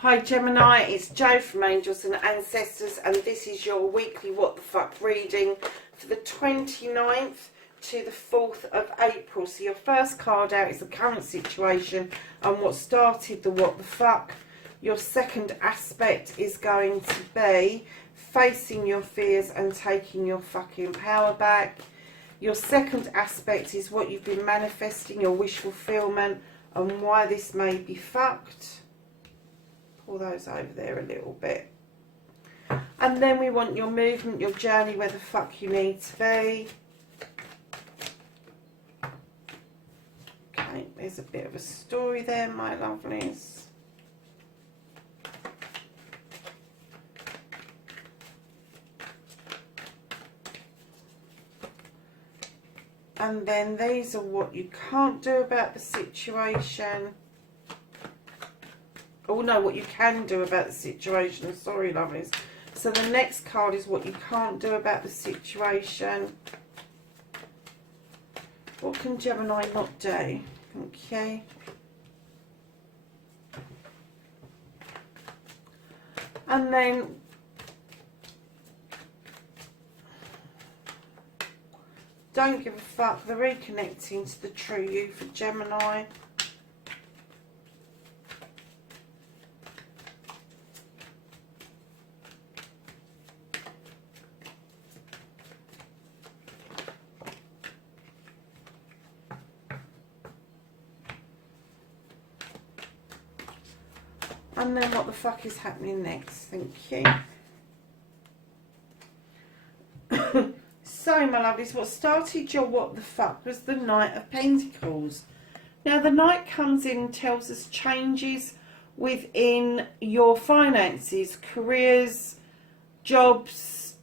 Hi Gemini, it's Jo from Angels and Ancestors, and this is your weekly What the Fuck reading for the 29th to the 4th of April. So your first card out is the current situation and what started the What the Fuck. Your second aspect is going to be facing your fears and taking your fucking power back. Your second aspect is what you've been manifesting, your wish fulfillment, and why this may be fucked. Pull those over there a little bit. And then we want your movement, your journey, where the fuck you need to be. Okay, there's a bit of a story there, my lovelies. And then these are what you can't do about the situation. Oh no, what you can do about the situation. Sorry, lovelies. So the next card is what you can't do about the situation. What can Gemini not do? Okay. And then don't give a fuck. They're reconnecting to the true you for Gemini. And then what the fuck is happening next? Thank you. So, my lovelies, what started your what the fuck was the Knight of Pentacles. Now, the Knight comes in and tells us changes within your finances, careers, jobs,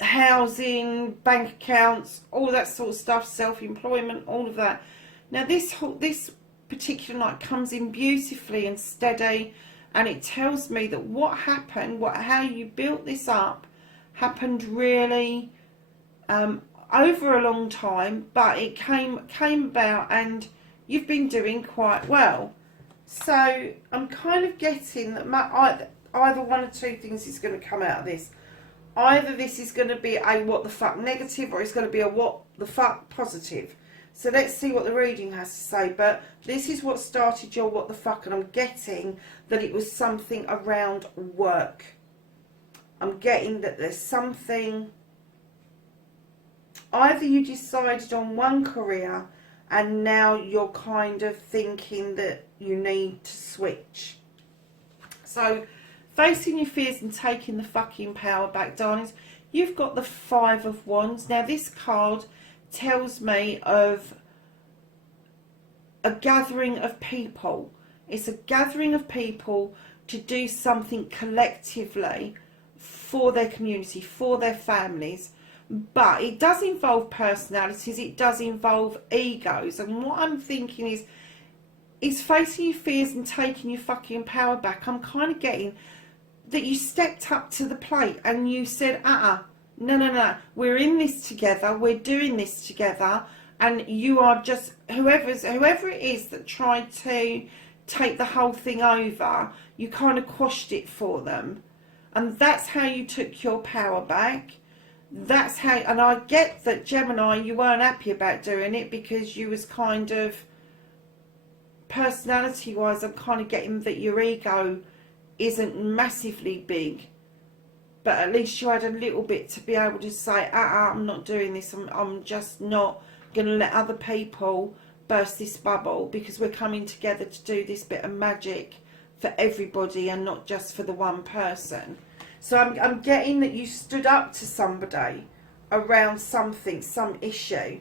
housing, bank accounts, all that sort of stuff, self-employment, all of that. Now, this particular Knight comes in beautifully and steady, and it tells me that what happened, how you built this up, happened really over a long time, but it came about and you've been doing quite well. So I'm kind of getting that either one or two things is going to come out of this. Either this is going to be a what the fuck negative, or it's going to be a what the fuck positive. So let's see what the reading has to say. But this is what started your what the fuck, and I'm getting that it was something around work. I'm getting that there's something. Either you decided on one career and now you're kind of thinking that you need to switch. So, facing your fears and taking the fucking power back, darlings. You've got the Five of Wands. Now, this card tells me of a gathering of people. It's a gathering of people to do something collectively for their community, for their families. But it does involve personalities, it does involve egos. And what I'm thinking is facing your fears and taking your fucking power back. I'm kind of getting that you stepped up to the plate and you said, no, we're in this together, we're doing this together. And you are just, whoever it is that tried to take the whole thing over, you kind of quashed it for them. And that's how you took your power back. That's how, and I get that Gemini, you weren't happy about doing it because you was kind of, personality wise, I'm kind of getting that your ego isn't massively big, but at least you had a little bit to be able to say, I'm not doing this, I'm just not going to let other people burst this bubble, because we're coming together to do this bit of magic for everybody and not just for the one person. So I'm getting that you stood up to somebody around something, some issue.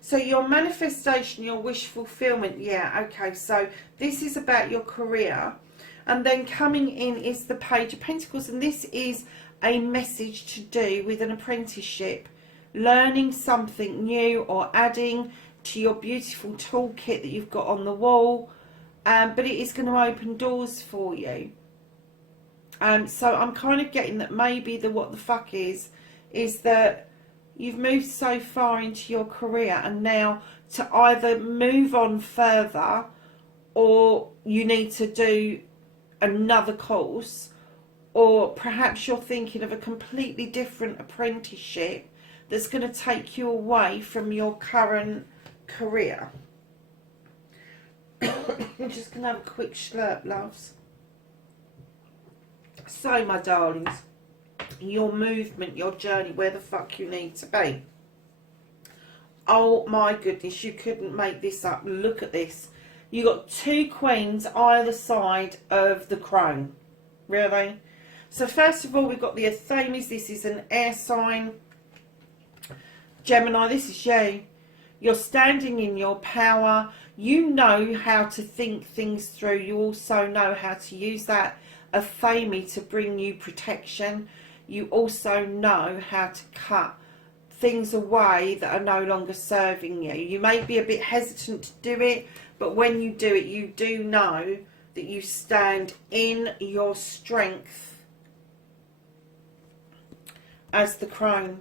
So your manifestation, your wish fulfillment, yeah, okay. So this is about your career. And then coming in is the Page of Pentacles. And this is a message to do with an apprenticeship. Learning something new or adding to your beautiful toolkit that you've got on the wall. But it is going to open doors for you. So I'm kind of getting that maybe the what the fuck is that you've moved so far into your career, and now to either move on further or you need to do another course, or perhaps you're thinking of a completely different apprenticeship that's going to take you away from your current career. I'm just going to have a quick slurp, loves. So, my darlings, your movement, your journey, where the fuck you need to be. Oh my goodness, you couldn't make this up. Look at this. You got 2 queens either side of the crone. Really? So first of all, we've got the Athames. This is an air sign. Gemini, this is you. You're standing in your power. You know how to think things through. You also know how to use that Athame to bring you protection. You also know how to cut things away that are no longer serving you. You may be a bit hesitant to do it, but when you do it, you do know that you stand in your strength as the crone.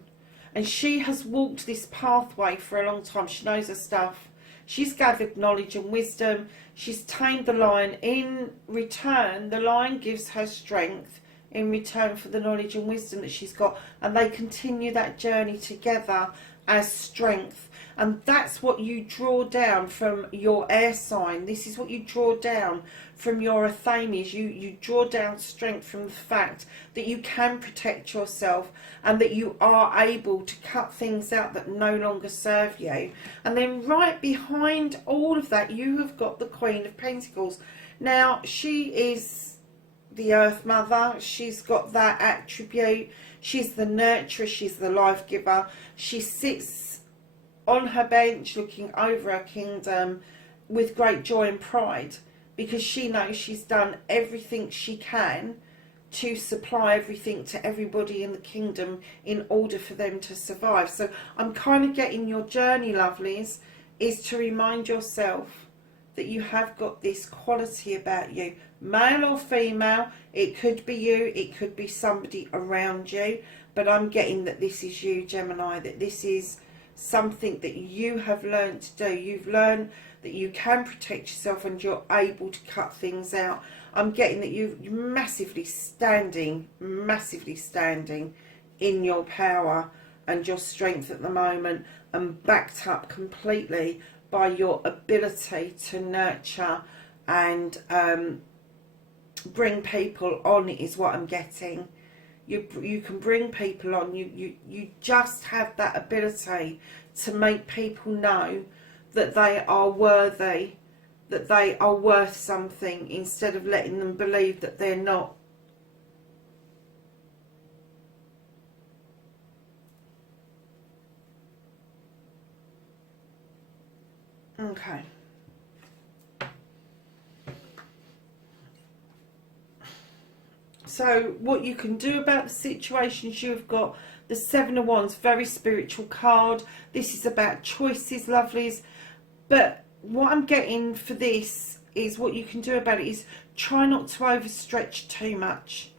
And she has walked this pathway for a long time. She knows her stuff. She's gathered knowledge and wisdom. She's tamed the lion. In return, the lion gives her strength in return for the knowledge and wisdom that she's got. And they continue that journey together as strength. And that's what you draw down from your air sign. This is what you draw down from your Athames. You draw down strength from the fact that you can protect yourself and that you are able to cut things out that no longer serve you. And then right behind all of that, you have got the Queen of Pentacles. Now, she is the Earth Mother. She's got that attribute. She's the nurturer. She's the life giver. She sits on her bench looking over her kingdom with great joy and pride, because she knows she's done everything she can to supply everything to everybody in the kingdom in order for them to survive. So I'm kind of getting your journey, lovelies, is to remind yourself that you have got this quality about you, male or female. It could be you, it could be somebody around you, but I'm getting that this is you, Gemini, that this is something that you have learned to do. You've learned that you can protect yourself and you're able to cut things out. I'm getting that you're massively standing in your power and your strength at the moment, and backed up completely by your ability to nurture and bring people on, is what I'm getting. You can bring people on. You just have that ability to make people know that they are worthy, that they are worth something, instead of letting them believe that they're not. Okay. So what you can do about the situations, you've got the Seven of Wands, very spiritual card. This is about choices, lovelies. But what I'm getting for this is what you can do about it is try not to overstretch too much.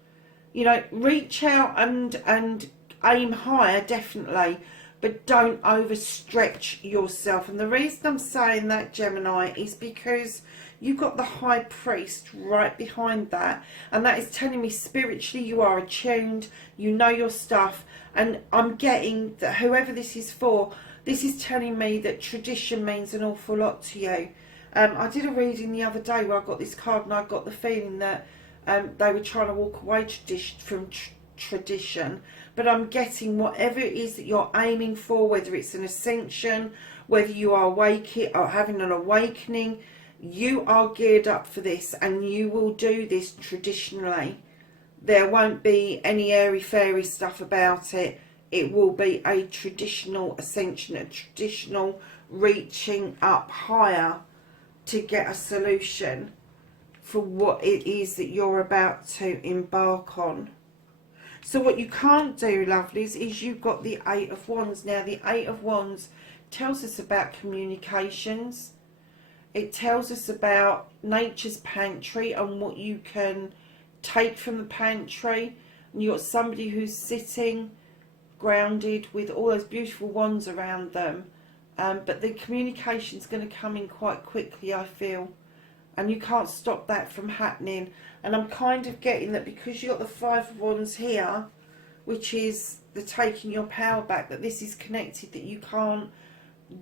You know, reach out and aim higher, definitely, but don't overstretch yourself. And the reason I'm saying that, Gemini, is because you've got the High Priest right behind that, and that is telling me spiritually you are attuned, you know your stuff. And I'm getting that whoever this is for, this is telling me that tradition means an awful lot to you. I did a reading the other day where I got this card, and I got the feeling that they were trying to walk away from tradition. But I'm getting whatever it is that you're aiming for, whether it's an ascension, whether you are awakening or having an awakening, you are geared up for this, and you will do this traditionally. There won't be any airy-fairy stuff about it. It will be a traditional ascension, a traditional reaching up higher to get a solution for what it is that you're about to embark on. So what you can't do, lovelies, is you've got the Eight of Wands. Now, the Eight of Wands tells us about communications. It tells us about nature's pantry and what you can take from the pantry. And you've got somebody who's sitting grounded with all those beautiful wands around them. But the communication's going to come in quite quickly, I feel. and you can't stop that from happening. And I'm kind of getting that because you got the Five of Wands here, which is the taking your power back, that this is connected, that you can't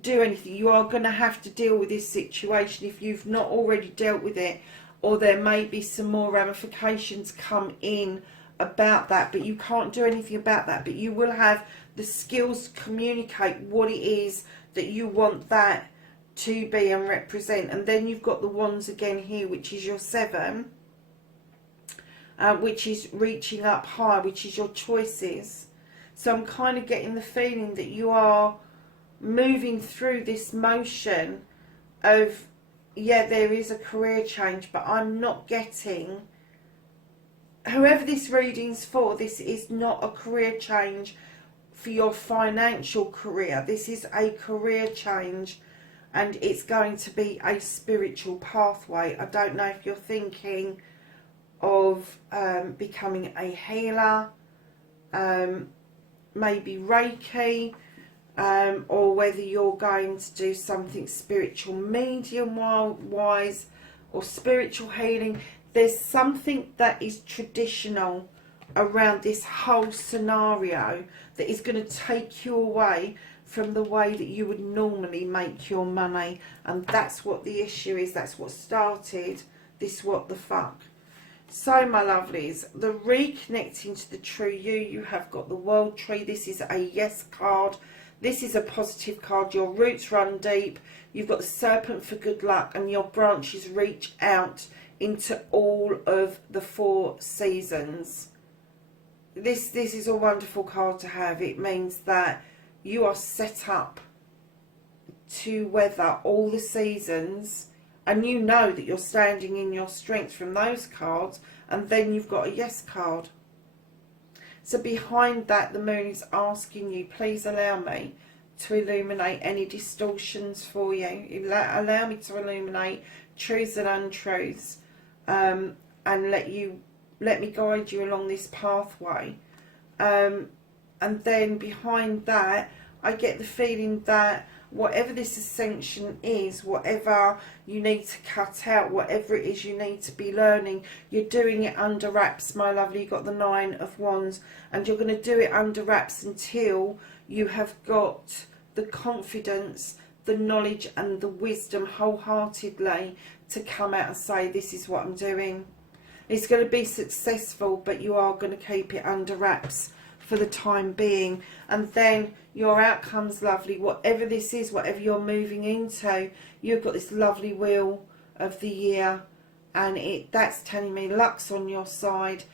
do anything. You are going to have to deal with this situation if you've not already dealt with it, or there may be some more ramifications come in about that, but you can't do anything about that. But you will have the skills to communicate what it is that you want that to be and represent. And then you've got the Wands again here, which is your 7, which is reaching up high, which is your choices. So I'm kind of getting the feeling that you are moving through this motion of, yeah, there is a career change, but I'm not getting, whoever this reading's for, this is not a career change for your financial career. This is a career change, and it's going to be a spiritual pathway. I don't know if you're thinking of becoming a healer, maybe Reiki, or whether you're going to do something spiritual medium wise or spiritual healing. There's something that is traditional around this whole scenario that is going to take you away from the way that you would normally make your money. And that's what the issue is. That's what started this what the fuck. So my lovelies, the reconnecting to the true you have got the World Tree. This is a yes card. This is a positive card. Your roots run deep. You've got the Serpent for good luck, and your branches reach out into all of the 4 seasons. This is a wonderful card to have. It means that you are set up to weather all the seasons, and you know that you're standing in your strength from those cards. And then you've got a yes card. So behind that, the moon is asking you, please allow me to illuminate any distortions for you. Allow me to illuminate truths and untruths, and let me guide you along this pathway. And then behind that, I get the feeling that whatever this ascension is, whatever you need to cut out, whatever it is you need to be learning, you're doing it under wraps, my lovely. You've got the 9 of Wands, and you're going to do it under wraps until you have got the confidence, the knowledge and the wisdom wholeheartedly to come out and say, this is what I'm doing. It's going to be successful, but you are going to keep it under wraps for the time being. And then your outcome's lovely. Whatever this is, whatever you're moving into, you've got this lovely wheel of the year, and that's telling me luck's on your side.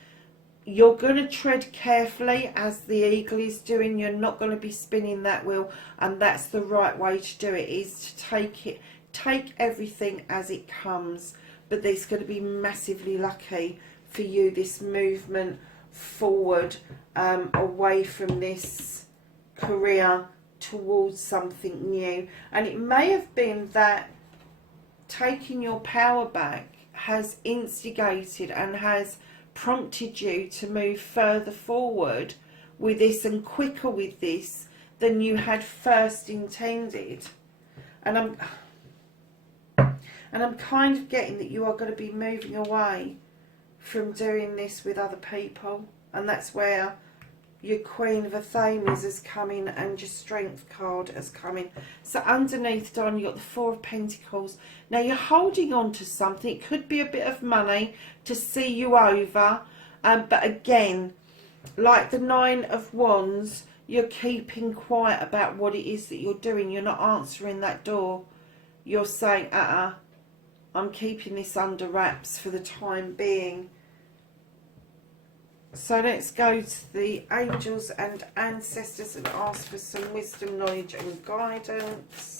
You're going to tread carefully, as the eagle is doing. You're not going to be spinning that wheel, and that's the right way to do it, is to take everything as it comes. But it's going to be massively lucky for you, this movement forward, away from this career towards something new. And it may have been that taking your power back has instigated and has prompted you to move further forward with this and quicker with this than you had first intended. And I'm kind of getting that you are going to be moving away from doing this with other people, and that's where your Queen of Athames has come in and your Strength card has come in. So underneath, darling, you've got the 4 of Pentacles. Now you're holding on to something. It could be a bit of money to see you over, but again, like the 9 of Wands, you're keeping quiet about what it is that you're doing. You're not answering that door. You're saying, I'm keeping this under wraps for the time being. So let's go to the angels and ancestors and ask for some wisdom, knowledge and guidance.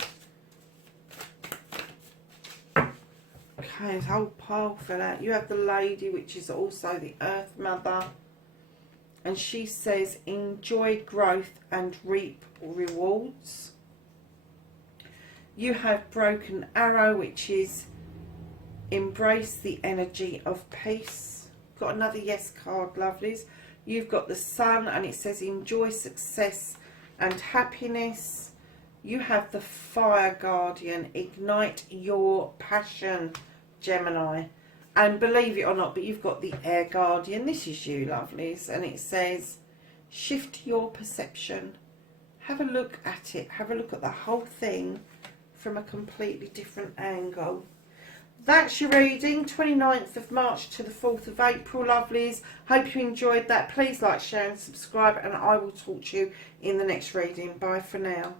Okay, a whole pile for that. You have the Lady, which is also the Earth Mother. And she says, enjoy growth and reap rewards. You have Broken Arrow, which is embrace the energy of peace. Got another yes card, lovelies. You've got the Sun, and it says enjoy success and happiness. You have the Fire Guardian, ignite your passion. Gemini. And believe it or not, but you've got the Air Guardian. This is you, lovelies. And it says, shift your perception. Have a look at it. Have a look at the whole thing from a completely different angle. That's your reading, 29th of March to the 4th of April, lovelies. Hope you enjoyed that. Please like, share and subscribe, and I will talk to you in the next reading. Bye for now.